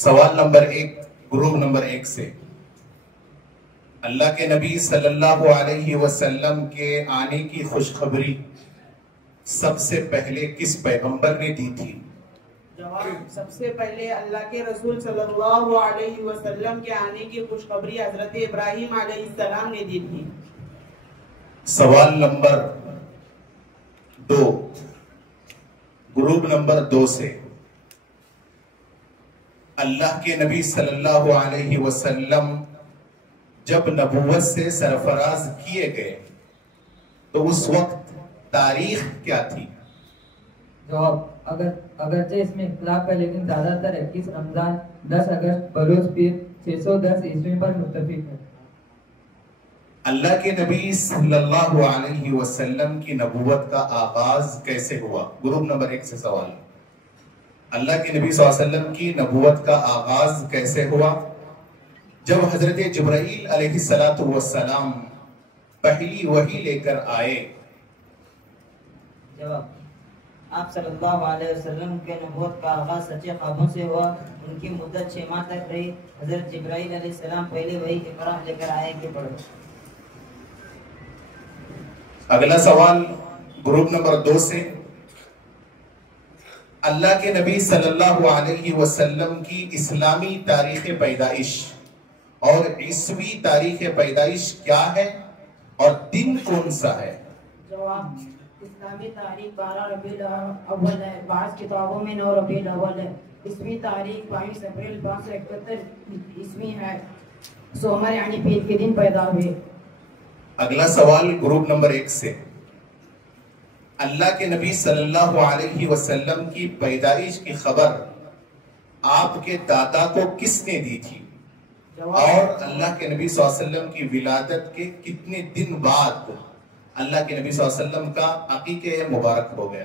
سوال number 1 group number 1 سے، اللہ کے نبی صلی اللہ علیہ وسلم کے آنے کی خوشخبری سب سے پہلے کس پیغمبر نے دی تھی؟ جواب، سب سے پہلے اللہ کے رسول صلی اللہ علیہ وسلم کے آنے کی خوشخبری حضرت ابراہیم علیہ السلام نے دی تھی۔ سوال نمبر 2 گروپ نمبر 2 سے، اللہ کے نبی صلی اللہ علیہ وسلم جب نبوت سے سرفراز کیے گئے تو اس وقت تاریخ کیا تھی؟ جواب، اگرچہ اس میں اختلاف ہے لیکن زیادہ تر 21 رمضان 10 اگست بروز پیر 610 عیسوی پر متفق ہے۔ اللہ کے نبی صلی اللہ علیہ وسلم کی نبوت کا آغاز کیسے ہوا؟ گروپ نمبر 1 سے سوال، اللہ کے نبی صلی اللہ علیہ وسلم کی نبوت کا آغاز کیسے ہوا؟ جب حضرت جبرائیل علیہ السلام پہلی وحی لے کر آئے۔ جواب، آپ صلی اللہ علیہ وسلم کے نبوت کا آغاز سچے خوابوں سے ہوا۔ ان کی مدت 6 ماہ تک رہی۔ حضرت جبرائیل علیہ السلام پہلے وحی اقرا لے کر آئے کہ پڑھو۔ اگلا سوال گروپ نمبر 2 سے، اللہ کے نبی صلی اللہ علیہ وسلم کی اسلامی تاریخ پیدائش اور عیسوی تاریخ پیدائش کیا ہے اور دن کون سا ہے؟ جواب، اسلامی تاریخ 12 ربیع الاول ہے، بعض کتابوں میں 9 ربیع الاول ہے۔ عیسوی تاریخ 22 اپریل 571 عیسوی ہے، سومر یعنی پیر کے دن پیدا ہوئے۔ اگلا سوال گروپ نمبر 1 سے، اللہ کے نبی صلی اللہ علیہ وسلم کی پیدائش کی خبر آپ کے دادا کو کس نے دی تھی اور اللہ کے نبی صلی اللہ علیہ وسلم کی ولادت کے کتنے دن بعد اللہ کے نبی صلی اللہ علیہ وسلم کا عقیقہ مبارک ہو گیا؟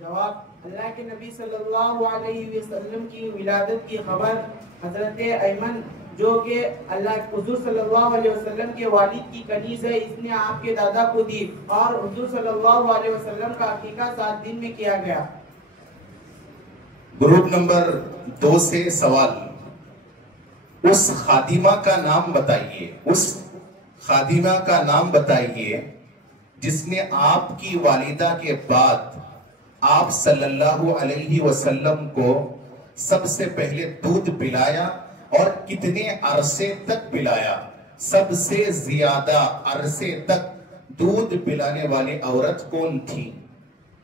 جواب، اللہ کے نبی صلی اللہ علیہ وسلم کی ولادت کی خبر حضرت ایمن جو کہ اللہ حضور صلی اللہ علیہ وسلم کے والد کی کنیز ہے، اس نے آپ کے دادا کو دی اور حضور صلی اللہ علیہ وسلم کا عقیقہ 7 دن میں کیا گیا۔ گروپ نمبر 2 سے سوال، اس خادمہ کا نام بتائیے، اس خادمہ کا نام بتائیے جس نے آپ کی والدہ کے بعد آپ صلی اللہ علیہ وسلم کو سب سے پہلے دودھ پلایا اور کتنے عرصے تک پلایا؟ سب سے زیادہ عرصے تک دودھ پلانے والی عورت کون تھی؟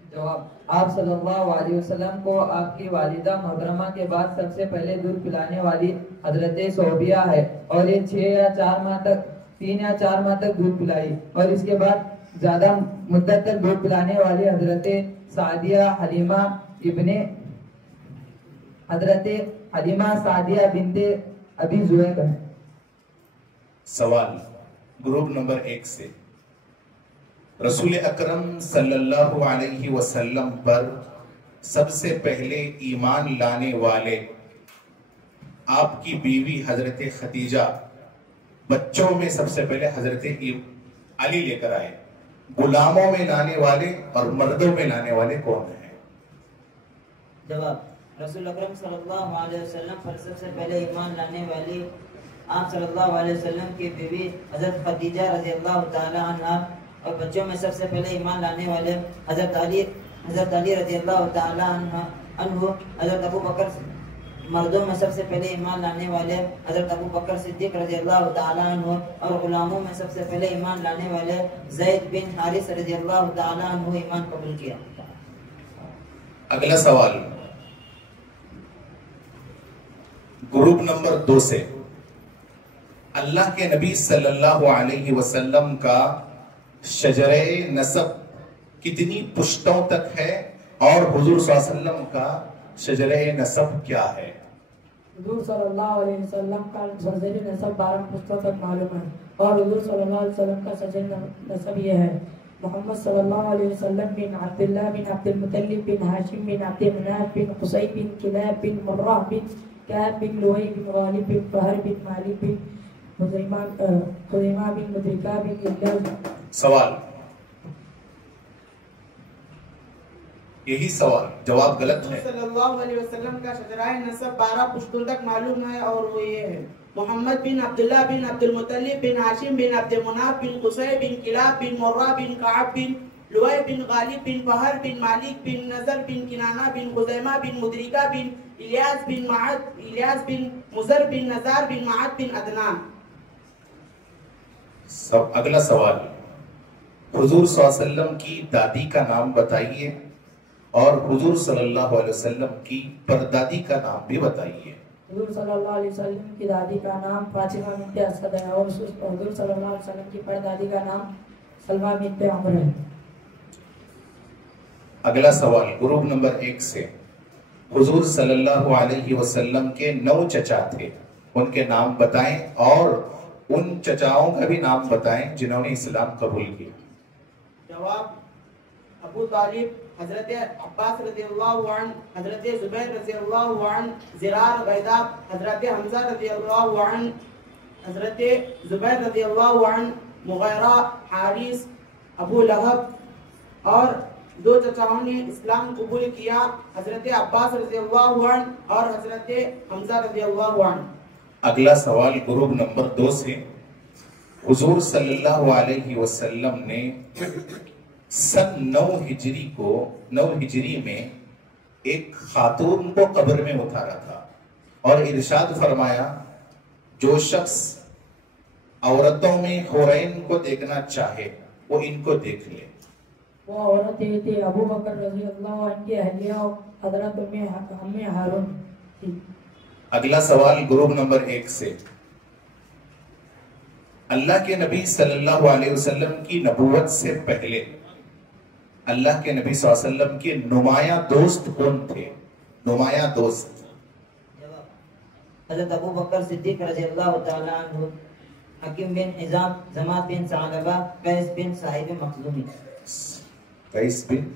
جواب، آپ صلی اللہ علیہ وسلم کو آپ کی والدہ محترمہ کے بعد سب سے پہلے دودھ پلانے والی حضرت صوبیہ ہے اور یہ 3 یا 4 ماہ تک دودھ پلائی، اور اس کے بعد زیادہ مدت تک دودھ پلانے والی حضرت حلیمہ سعدیہ بنت ابی زبیر ہے۔ سوال گروپ نمبر 1 سے، رسول اکرم صلی اللہ علیہ وسلم پر سب سے پہلے ایمان لانے والے آپ کی بیوی حضرت خدیجہ، بچوں میں سب سے پہلے حضرت علی لے کر آئے، غلاموں میں لانے والے اور مردوں میں لانے والے کون ہیں؟ جواب، رسول اکرم صلی اللہ علیہ وسلم پر سب سے پہلے ایمان لانے والی آپ صلی اللہ علیہ وسلم کی بیوی حضرت خدیجہ رضی اللہ تعالی عنہ، اور بچوں میں سب سے پہلے ایمان لانے والے حضرت علی رضی اللہ تعالی عنہ، حضرت ابو بکر، مردوں میں سب سے پہلے ایمان لانے والے حضرت ابو بکر صدیق رضی اللہ تعالی عنہ، اور غلاموں میں سب سے پہلے ایمان لانے والے زید بن حارث رضی اللہ تعالی عنہ ایمان قبول کیا۔ اگلا سوال گروپ نمبر 2 سے، اللہ کے نبی صلی اللہ علیہ وسلم کا شجرہ نسب کتنی پشتوں تک ہے اور حضور صلی اللہ علیہ وسلم کا شجرہ نسب کیا ہے؟ حضور صلی اللہ علیہ وسلم کا شجرہ نسب 12 پشتوں تک معلوم ہے، اور حضور صلی اللہ علیہ وسلم کا شجرہ نسب یہ ہے: محمد صلی اللہ علیہ وسلم بن عبداللہ بن عبد المطلب بن ہاشم بن عبد مناف بن قصی بن کلاب بن مرہ بن کعب بن لؤی بن غالب بن فہر بن مالک بن خزیمہ بن مدرکہ بن الیاس۔ سوال، یہی سوال، جواب غلط ہے. صلی اللہ علیہ وسلم کا شجرائے نسب 12 پشتوں تک معلوم ہے اور وہ یہ ہے: محمد بن عبداللہ بن عبد المطلب بن ہاشم بن عبد مناف بن قصی بن کلاب بن مرہ بن کعب بن لؤی بن غالب بن فہر بن مالک بن نضر بن کنانہ بن خزیمہ بن مدرکہ بن الیاس بن معد الیاس بن مزر بن نزار بن معد بن عدنان. اگلا سوال، حضور صلی اللہ علیہ وسلم کی دادی کا نام بتائیے اور حضور صلی اللہ علیہ وسلم کی پردادی کا نام بھی بتائیے. حضور صلی اللہ علیہ وسلم کی دادی کا نام فاطمہ بنت اسد ہے اور حضور صلی اللہ علیہ وسلم کی پردادی کا نام سلمہ بنت عمر ہے. اگلا سوال گروپ نمبر 1 سے، حضور صلی اللہ علیہ وسلم کے 9 چچا تھے، ان کے نام بتائیں اور ان چچاؤں کا بھی نام بتائیں جنہوں نے اسلام قبول کیا. جواب: ابو طالب، حضرت عباس رضی اللہ عنہ، حضرت زبیر رضی اللہ عنہ، زرار غیداب، حضرت حمزہ رضی اللہ عنہ، حضرت زبیر رضی اللہ عنہ، مغیرہ، حارث، ابو لہب، اور 2 چچاؤں نے اسلام قبول کیا، حضرت عباس رضی اللہ عنہ اور حضرت حمزہ رضی اللہ عنہ. اگلا سوال گروپ نمبر 2 سے، حضور صلی اللہ علیہ وسلم نے سن 9 ہجری میں ایک خاتون کو قبر میں اتارا تھا اور ارشاد فرمایا جو شخص عورتوں میں حورین کو دیکھنا چاہے وہ ان کو دیکھ لے. وہ عورت یہ تھی ابو بکر رضی اللہ عنہ کی اہلیہ حضرت ام ہارون تھی. اگلا سوال گروپ نمبر 1 سے، اللہ کے نبی صلی اللہ علیہ وسلم کی نبوت سے پہلے اللہ کے نبی صلی اللہ علیہ وسلم کے نمایاں دوست کون تھے؟ نمایاں دوست. حضرت ابو بکر صدیق رضی اللہ تعالی عنہ، حکیم بن حزام، زماد بن ثعلبہ، قیس بن صاحب مخزومی. قیس بن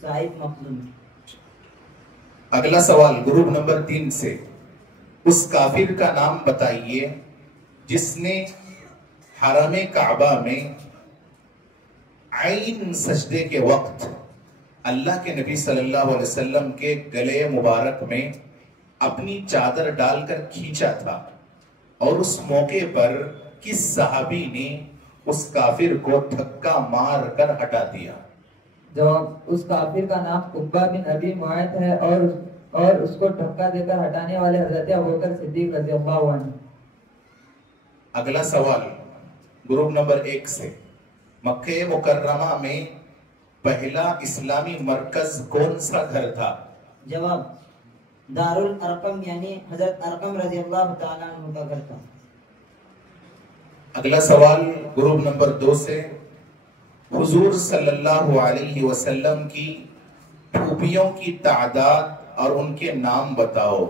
صاحب مخزومی. اگلا سوال گروپ نمبر 3 سے، اس کافر کا نام بتائیے جس نے حرم کعبہ میں عین سجدے کے وقت اللہ کے نبی صلی اللہ علیہ وسلم کے گلے مبارک میں اپنی چادر ڈال کر کھینچا تھا، اور اس موقع پر کس صحابی نے اس کافر کو دھکا مار کر ہٹا دیا؟ جواب: اس کافر کا نام عقبہ بن ابی معیط ہے اور اس کو دھکا دے کر ہٹانے والے حضرت ابوبکر صدیق رضی اللہ عنہ. اگلا سوال گروپ نمبر 1 سے، مکہ مکرمہ میں پہلا اسلامی مرکز کون سا گھر تھا؟ جواب: دارالارقم یعنی حضرت ارقم رضی اللہ تعالیٰ عنہ کا گھر تھا. اگلا سوال گروپ نمبر 2 سے، حضور صلی اللہ علیہ وسلم کی پھوپھیوں کی تعداد اور ان کے نام بتاؤ.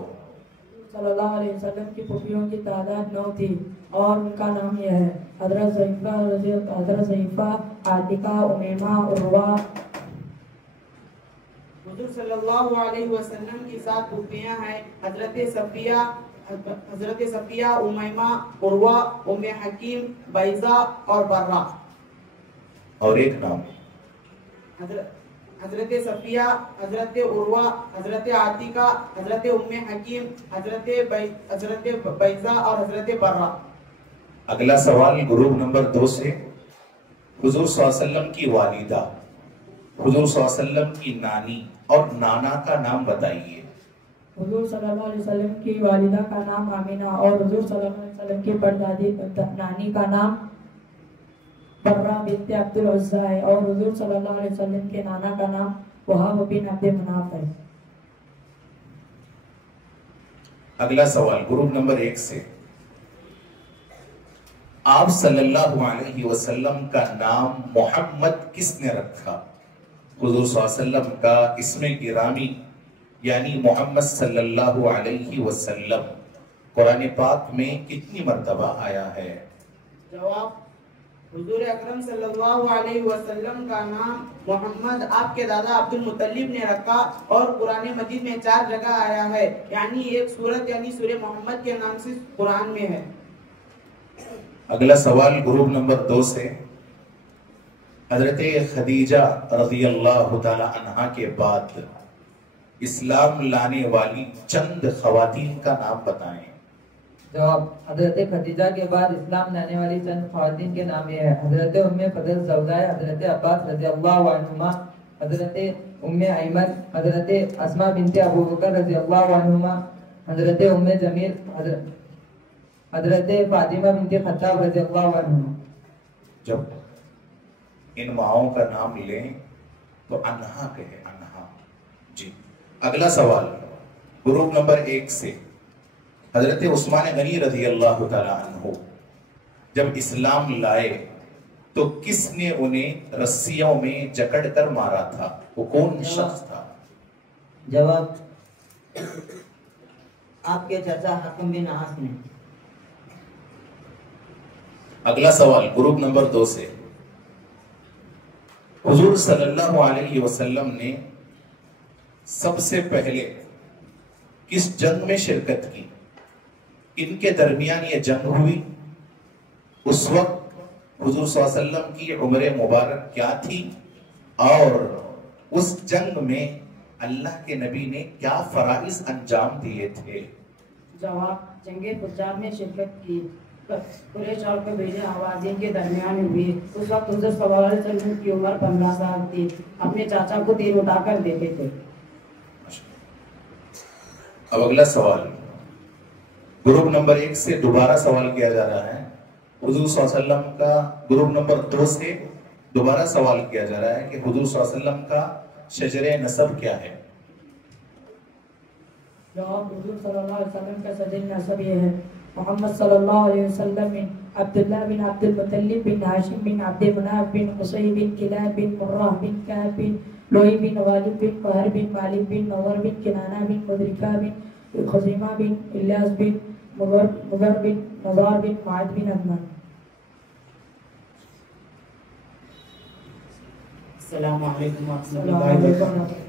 صلی اللہ علیہ وسلم کی پھوپھیوں کی تعداد 9 تھی اور ان کا نام یہ ہے: حضرت ضعیفہ، عاتقہ، امیمہ، عروہ. حضور صلی اللہ علیہ وسلم کی 7 پھوپھیاں ہیں: حضرت صفیہ، امیمہ، عروہ، ام حکیم، بیضہ اور برہ. اور ایک نام؟ حضرت صفیہ، حضرت عروہ، حضرت عاتقہ، حضرت ام حکیم، حضرت بیضہ اور حضرت برہ. اگلا سوال گروپ نمبر 2 سے، حضور صلی اللہ علیہ وسلم کی والدہ، حضور صلی اللہ علیہ وسلم کی نانی اور نانا کا نام بتائیے. حضور صلی اللہ علیہ وسلم کی والدہ کا نام آمینہ اور حضور صلی اللہ علیہ وسلم کی پردادی نانی کا نام برہ بنت عبد العزیٰ ہے اور حضور صلی اللہ علیہ وسلم کے نانا کا نام وہاب بن عبد مناف ہے. اگلا سوال گروپ نمبر 1 سے، آپ صلی اللہ علیہ وسلم کا نام محمد کس نے رکھا؟ حضور صلی اللہ علیہ وسلم کا اسم گرامی یعنی محمد صلی اللہ علیہ وسلم قرآن پاک میں کتنی مرتبہ آیا ہے؟ جواب: حضور اکرم صلی اللہ علیہ وسلم کا نام محمد آپ کے دادا عبد المطلب نے رکھا اور قرآن مجید میں 4 جگہ آیا ہے، یعنی ایک سورت یعنی سورہ محمد کے نام سے قرآن میں ہے. اگلا سوال گروپ نمبر 2 سے، حضرت خدیجہ رضی اللہ تعالی عنہا کے بعد اسلام لانے والی چند خواتین کا نام بتائیں۔ جواب، حضرت خدیجہ کے بعد اسلام لانے والی چند خواتین کے نام یہ ہے: حضرت ام فضل زوجہ حضرت عباس رضی اللہ عنہما، حضرت ام ایمن، حضرت اسماء بنت ابو بکر رضی اللہ عنہما، حضرت ام جمیل، حضرت فاطمہ بنت خطاب رضی اللہ عنہما۔ جب ان ماؤں کا نام لیں تو انہا کہے، انہا۔ جی اگلا سوال گروپ نمبر 1 سے، حضرت عثمان غنی رضی اللہ تعالی عنہ جب اسلام لائے تو کس نے انہیں رسیوں میں جکڑ کر مارا تھا؟ وہ کون شخص تھا؟ جواب، آپ کے چچا حکم بن عاص نے۔ اگلا سوال گروپ نمبر 2 سے، حضور صلی اللہ علیہ وسلم نے سب سے پہلے کس جنگ میں شرکت کی؟ ان کے درمیان یہ جنگ ہوئی، اس وقت حضور صلی اللہ علیہ وسلم کی عمر مبارک کیا تھی، اور اس جنگ میں اللہ کے نبی نے کیا فرائض انجام دیے تھے؟ جواب، جنگ فجار میں شرکت کی، قریش اور قبیلے حوازن کے درمیان ہوئی۔ اس وقت حضور صلی اللہ علیہ وسلم کی عمر 15 سال تھی، اپنے چاچا کو تیر اٹھا کر دیتے تھے۔ اب اگلا سوال گروپ نمبر 1 سے دوبارہ سوال کیا جا رہا ہے، حضور صلی اللہ علیہ وسلم کا گروپ نمبر 2 سے دوبارہ سوال کیا جا رہا ہے کہ حضور صلی اللہ علیہ وسلم کا شجر نسب کیا ہے؟ جواب، حضور صلی اللہ علیہ وسلم کا شجر نسب یہ ہے: محمد صلی اللہ علیہ وسلم بن عبداللہ بن عبد المطلب بن ہاشم بن عبد مناف بن قصی بن کلاب بن مرہ بن کعب بن لوئی بن والد بن فہر بن مالک بن نور بن کنانہ بن مدرکہ بن خزیمہ بن الیاس بن مغر بن نزار بن معد بن عدنان۔ السلام علیکم ورحمۃ السلام اللہ علیکم وبرکاتہ۔ ورحمۃ اللہ۔